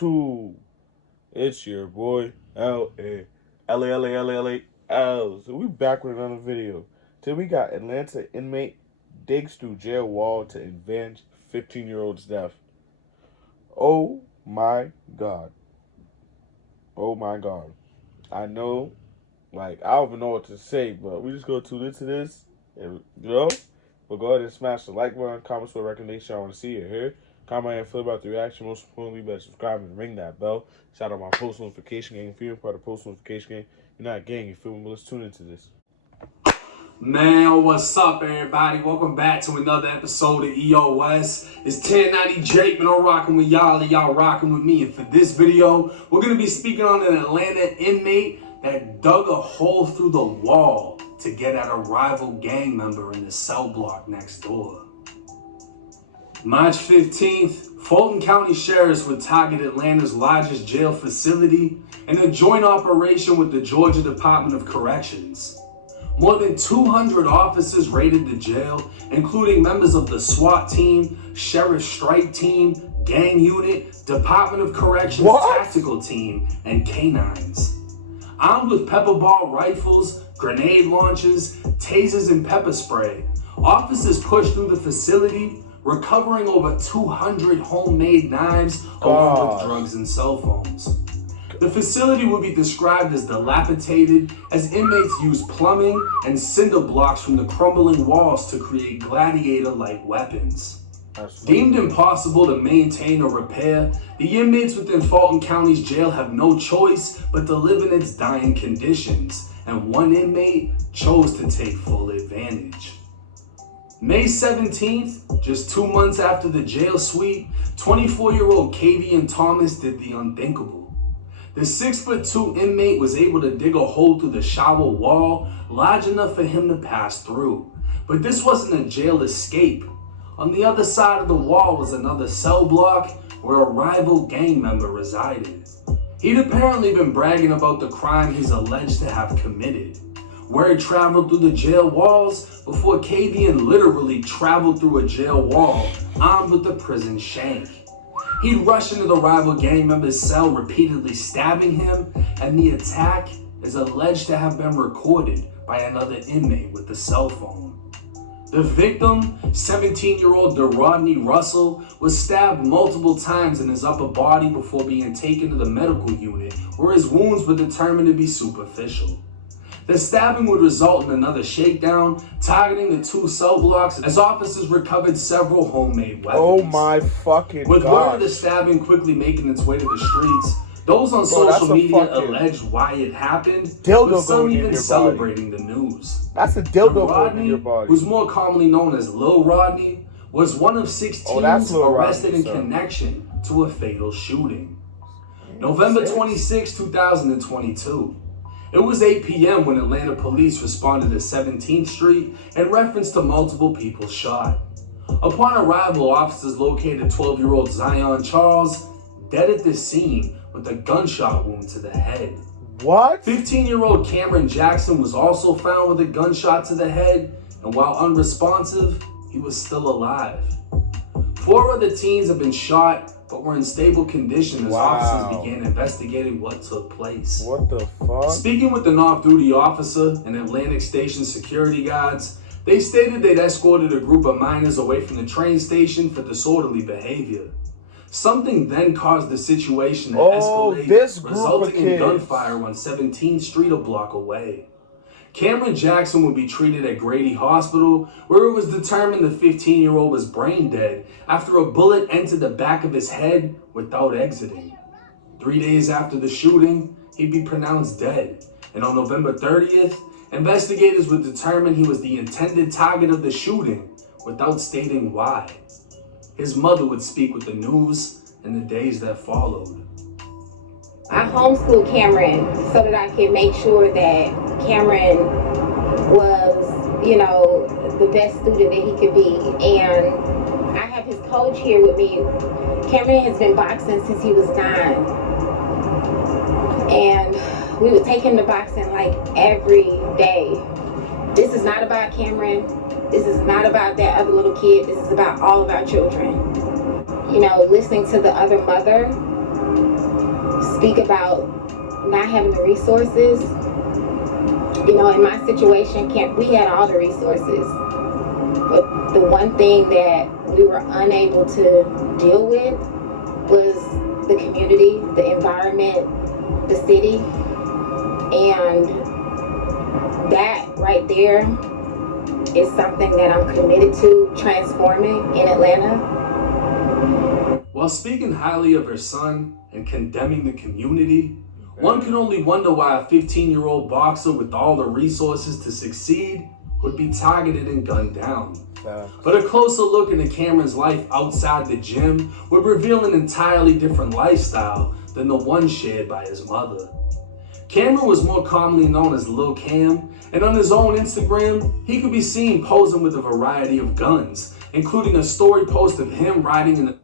LAElsTv. It's your boy LA. So we back with another video. Today we got Atlanta inmate digs through jail wall to avenge 15-year-old's death. Oh my god. Oh my god. I know, I don't even know what to say, but we just go tune into this, and but go ahead and smash the like button, comments for recommendation. I want to see it here. Comment and feel about the reaction. Most importantly, better subscribe and ring that bell. Shout out my post notification gang. If you're part of the post notification gang, you're not a gang, you feel me? But let's tune into this. Man, what's up, everybody? Welcome back to another episode of EOS. It's 1090 Jake, and I'm rocking with y'all, and y'all rocking with me. And for this video, we're going to be speaking on an Atlanta inmate that dug a hole through the wall to get at a rival gang member in the cell block next door. March 15th, Fulton County Sheriffs would target Atlanta's largest jail facility in a joint operation with the Georgia Department of Corrections. More than 200 officers raided the jail, including members of the SWAT team, Sheriff Strike Team, Gang Unit, Department of Corrections Tactical Team, and canines. Armed with pepper ball rifles, grenade launchers, tasers, and pepper spray, officers pushed through the facility, recovering over 200 homemade knives along with drugs and cell phones. The facility would be described as dilapidated as inmates used plumbing and cinder blocks from the crumbling walls to create gladiator-like weapons. Deemed impossible to maintain or repair, the inmates within Fulton County's jail have no choice but to live in its dying conditions, and one inmate chose to take full advantage. May 17th, just 2 months after the jail sweep, 24-year-old Kavian Thomas did the unthinkable. The 6'2" inmate was able to dig a hole through the shower wall large enough for him to pass through. But this wasn't a jail escape. On the other side of the wall was another cell block where a rival gang member resided. He'd apparently been bragging about the crime he's alleged to have committed. Word traveled through the jail walls before Kavian literally traveled through a jail wall armed with a prison shank. He'd rush into the rival gang member's cell, repeatedly stabbing him, and the attack is alleged to have been recorded by another inmate with a cell phone. The victim, 17-year-old DeRodney Russell, was stabbed multiple times in his upper body before being taken to the medical unit, where his wounds were determined to be superficial. The stabbing would result in another shakedown, targeting the two cell blocks as officers recovered several homemade weapons. Oh my fucking god. With word of the stabbing quickly making its way to the streets, those on social media alleged why it happened, with some even celebrating the news. That's a dildo going in your body. Who's more commonly known as Lil Rodney, was one of 6 teens arrested in connection to a fatal shooting. November 26, 2022. It was 8 p.m. when Atlanta police responded to 17th Street in reference to multiple people shot. Upon arrival, officers located 12-year-old Zion Charles dead at the scene with a gunshot wound to the head. What? 15-year-old Cameron Jackson was also found with a gunshot to the head, and while unresponsive, he was still alive. 4 other teens have been shot but were in stable condition as officers began investigating what took place. What the fuck? Speaking with an off-duty officer and Atlantic Station security guards, they stated they'd escorted a group of minors away from the train station for disorderly behavior. Something then caused the situation to escalate, resulting in gunfire on 17th Street a block away. Cameron Jackson would be treated at Grady Hospital, where it was determined the 15-year-old was brain dead after a bullet entered the back of his head without exiting. 3 days after the shooting, he'd be pronounced dead, and on November 30th, investigators would determine he was the intended target of the shooting without stating why. His mother would speak with the news in the days that followed. I homeschooled Cameron so that I could make sure that Cameron was, the best student that he could be. And I have his coach here with me. Cameron has been boxing since he was 9. And we would take him to boxing like every day. This is not about Cameron. This is not about that other little kid. This is about all of our children. Listening to the other mother speak about not having the resources. You know, in my situation, we had all the resources, but the one thing that we were unable to deal with was the community, the environment, the city, and that right there is something that I'm committed to transforming in Atlanta. While speaking highly of her son and condemning the community, one can only wonder why a 15-year-old boxer with all the resources to succeed would be targeted and gunned down. But a closer look into Cameron's life outside the gym would reveal an entirely different lifestyle than the one shared by his mother. Cameron was more commonly known as Lil Cam, and on his own Instagram, he could be seen posing with a variety of guns, including a story post of him riding in a...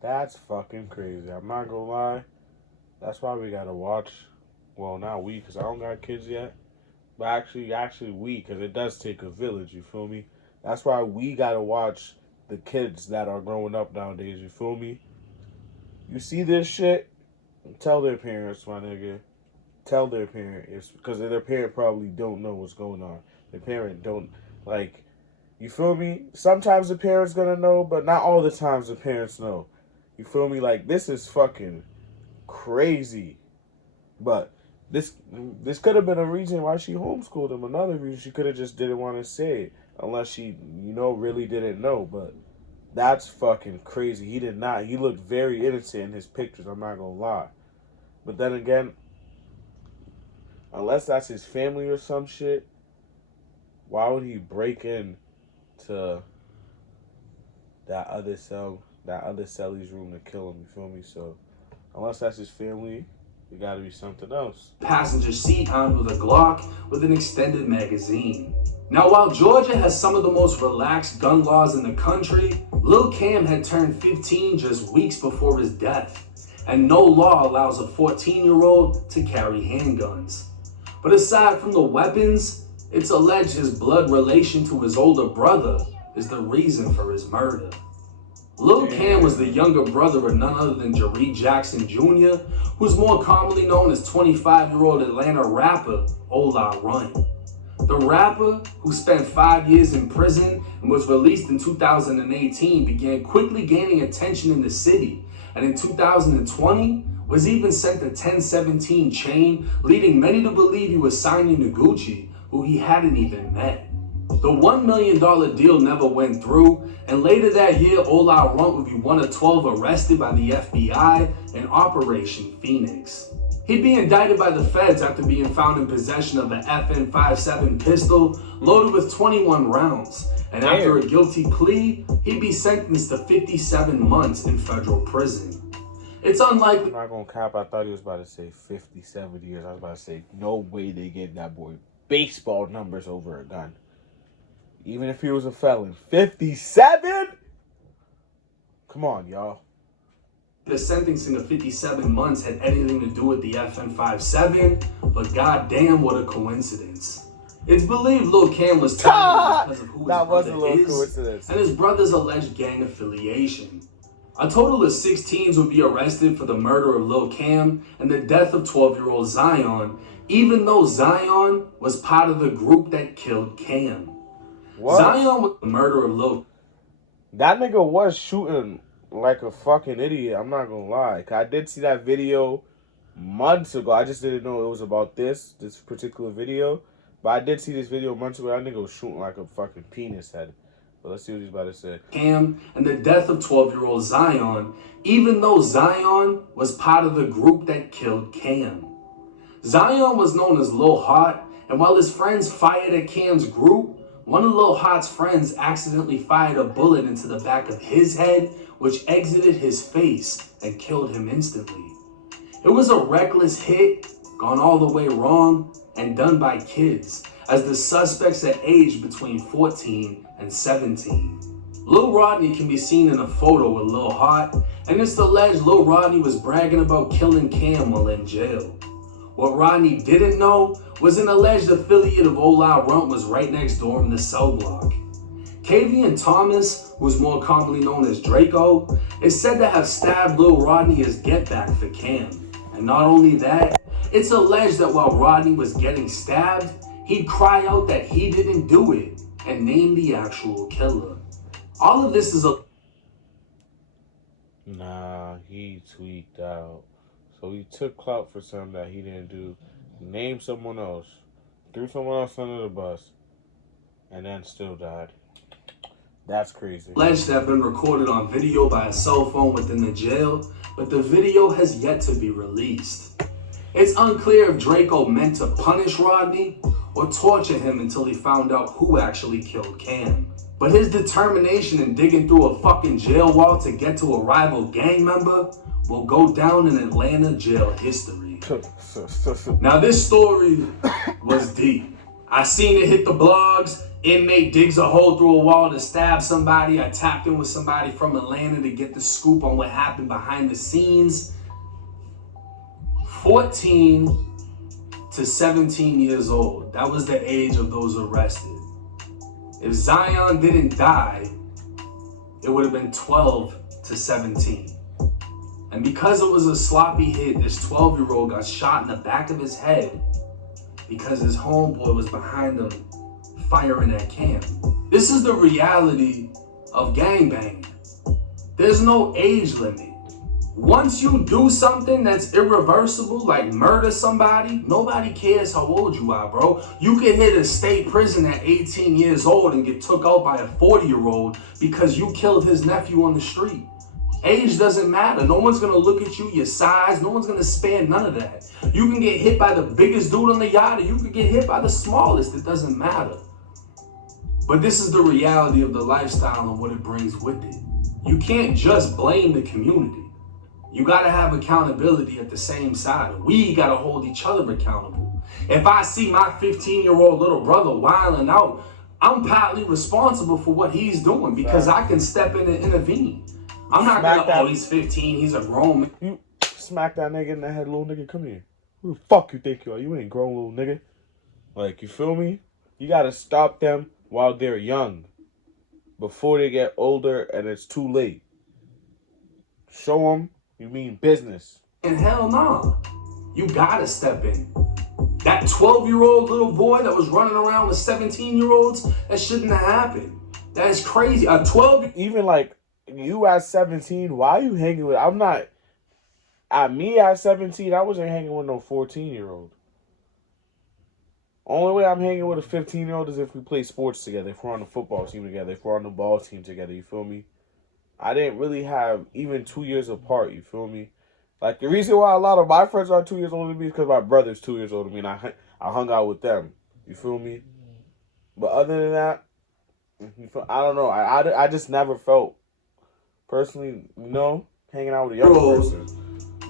That's fucking crazy. I'm not gonna lie. That's why we gotta watch. Well, not we, because I don't got kids yet. But actually we, because it does take a village, you feel me? That's why we gotta watch the kids that are growing up nowadays, you feel me? You see this shit, tell their parents, my nigga. Tell their parents, because their parent probably don't know what's going on. Their parent don't, like, you feel me? Sometimes the parents gonna know, but not all the times the parents know. You feel me? Like, this is fucking crazy. But this could have been a reason why she homeschooled him. Another reason she could have just didn't want to say it. Unless she, really didn't know. But that's fucking crazy. He did not. He looked very innocent in his pictures. I'm not going to lie. But then again, unless that's his family or some shit, why would he break in to that other cellie's room to kill him? You feel me? So, unless that's his family, it gotta be something else. Passenger seat armed with a Glock with an extended magazine. Now, while Georgia has some of the most relaxed gun laws in the country, Lil Cam had turned 15 just weeks before his death, and no law allows a 14-year-old to carry handguns. But aside from the weapons, it's alleged his blood relation to his older brother is the reason for his murder. Lil Cam was the younger brother of none other than Jeree Jackson Jr., who's more commonly known as 25-year-old Atlanta rapper Ola Run. The rapper, who spent 5 years in prison and was released in 2018, began quickly gaining attention in the city, and in 2020 was even sent a 1017 chain, leading many to believe he was signing to Gucci, who he hadn't even met. The $1 million deal never went through, and later that year, Ola Runt would be one of 12 arrested by the FBI in Operation Phoenix. He'd be indicted by the feds after being found in possession of an FN-57 pistol loaded with 21 rounds, and after a guilty plea, he'd be sentenced to 57 months in federal prison. It's unlikely. I'm not gonna cap, I thought he was about to say 57 years. I was about to say, no way they gave that boy baseball numbers over a gun. Even if he was a felon. 57? Come on, y'all. The sentencing of 57 months had anything to do with the FN-57, but goddamn, what a coincidence. It's believed Lil Cam was targeted because of who his brother is and his brother's alleged gang affiliation. A total of 6 teens would be arrested for the murder of Lil Cam and the death of 12-year-old Zion, even though Zion was part of the group that killed Cam. What? Zion was the murder of Lil. That nigga was shooting like a fucking idiot. I'm not gonna lie. I did see that video months ago. I just didn't know it was about this particular video. But I did see this video months ago. That nigga was shooting like a fucking penis head. But let's see what he's about to say. Cam and the death of 12-year-old Zion, even though Zion was part of the group that killed Cam. Zion was known as Lil Hot, and while his friends fired at Cam's group, one of Lil Hot's friends accidentally fired a bullet into the back of his head, which exited his face and killed him instantly. It was a reckless hit, gone all the way wrong, and done by kids, as the suspects had aged between 14 and 17. Lil Rodney can be seen in a photo with Lil Hot, and it's alleged Lil Rodney was bragging about killing Cam while in jail. What Rodney didn't know was an alleged affiliate of Ola Runt was right next door in the cell block. Kavian Thomas, who's more commonly known as Draco, is said to have stabbed Lil Rodney as get back for Cam. And not only that, it's alleged that while Rodney was getting stabbed, he'd cry out that he didn't do it and name the actual killer. All of this is a... Nah, he tweaked out. So he took clout for something that he didn't do, named someone else, threw someone else under the bus, and then still died. That's crazy. Alleged to have been recorded on video by a cell phone within the jail, but the video has yet to be released. It's unclear if Draco meant to punish Rodney or torture him until he found out who actually killed Cam. But his determination in digging through a fucking jail wall to get to a rival gang member will go down in Atlanta jail history. Now this story was deep. I seen it hit the blogs. Inmate digs a hole through a wall to stab somebody. I tapped in with somebody from Atlanta to get the scoop on what happened behind the scenes. 14 to 17 years old. That was the age of those arrested. If Zion didn't die, it would have been 12 to 17. And because it was a sloppy hit, this 12-year-old got shot in the back of his head because his homeboy was behind him firing at Cam. This is the reality of gangbanging. There's no age limit. Once you do something that's irreversible, like murder somebody, nobody cares how old you are, bro. You can hit a state prison at 18 years old and get took out by a 40-year-old because you killed his nephew on the street. Age doesn't matter. No one's gonna look at you, your size. No one's gonna spare none of that. You can get hit by the biggest dude on the yacht, or you can get hit by the smallest. It doesn't matter. But this is the reality of the lifestyle and what it brings with it. You can't just blame the community. You gotta have accountability at the same side. We gotta hold each other accountable. If I see my 15-year-old little brother wilding out, I'm partly responsible for what he's doing because I can step in and intervene. I'm not gonna, oh, he's 15, he's a grown man. You smack that nigga in the head, little nigga, come here. Who the fuck you think you are? You ain't grown, little nigga. Like, you feel me? You gotta stop them while they're young, before they get older and it's too late. Show them you mean business. And hell no, you gotta step in. That 12-year-old little boy that was running around with 17-year-olds, that shouldn't have happened. That is crazy. A 12... Even like, you at 17, why are you hanging with... I'm not... At me at 17, I wasn't hanging with no 14-year-old. Only way I'm hanging with a 15-year-old is if we play sports together, if we're on the football team together, if we're on the ball team together, you feel me? I didn't really have even 2 years apart, you feel me? Like, the reason why a lot of my friends are 2 years older than me is because my brother's 2 years older than me, and I hung out with them, you feel me? But other than that, I don't know. I just never felt, personally, hanging out with a young person.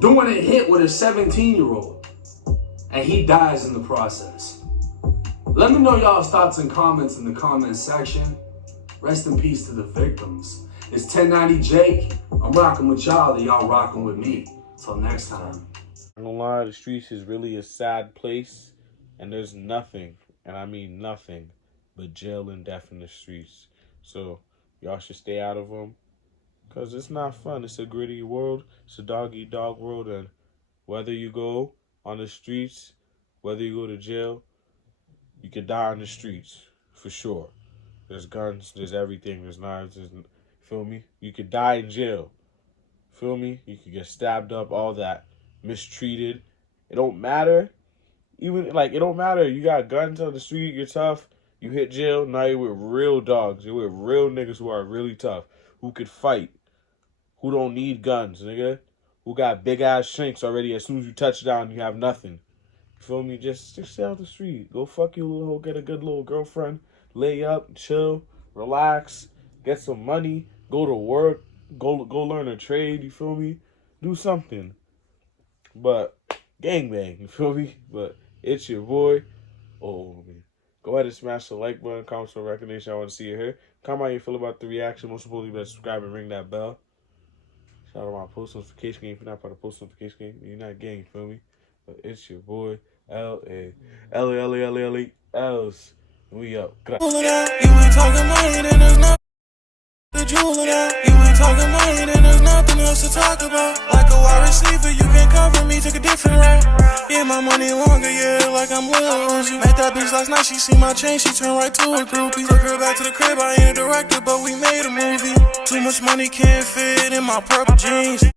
Doing a hit with a 17-year-old, and he dies in the process. Let me know y'all's thoughts and comments in the comment section. Rest in peace to the victims. It's 1090 Jake. I'm rocking with y'all, and y'all rocking with me. Till next time. I'm gonna lie, the streets is really a sad place, and there's nothing, and I mean nothing, but jail and death in the streets. So y'all should stay out of them, because it's not fun. It's a gritty world. It's a dog-eat-dog world, and whether you go on the streets, whether you go to jail, you could die on the streets, for sure. There's guns, there's everything, there's knives, feel me? You could die in jail, feel me? You could get stabbed up, all that, mistreated. It don't matter. Even, it don't matter. You got guns on the street, you're tough. You hit jail, now you're with real dogs. You're with real niggas who are really tough, who could fight, who don't need guns, nigga. Who got big-ass shanks already. As soon as you touch down, you have nothing. You feel me? Just stay out the street. Go fuck you, little hoe. Get a good little girlfriend. Lay up, chill, relax, get some money, go to work, go learn a trade, you feel me? Do something. But gangbang, you feel me? But it's your boy. Oh, man. Go ahead and smash the like button, comment some recognition. I want to see you here. Comment how you feel about the reaction. Most importantly, you better subscribe and ring that bell. Shout out my post notification game. If you're not part of the post notification game, you're not gang, you feel me? But it's your boy, LAElsTv. We up. Pulling out, you ain't talking money, then there's nothing to jeweling out. You ain't talking money, then there's nothing else to talk about. Like a wide receiver, you can't cover me, take a different route. Yeah, my money longer, yeah, like I'm Lil Uzi. Met that bitch last night, she see my chain, she turned right to a groupie. Took her back to the crib, I ain't a director, but we made a movie. Too much money can't fit in my purple jeans.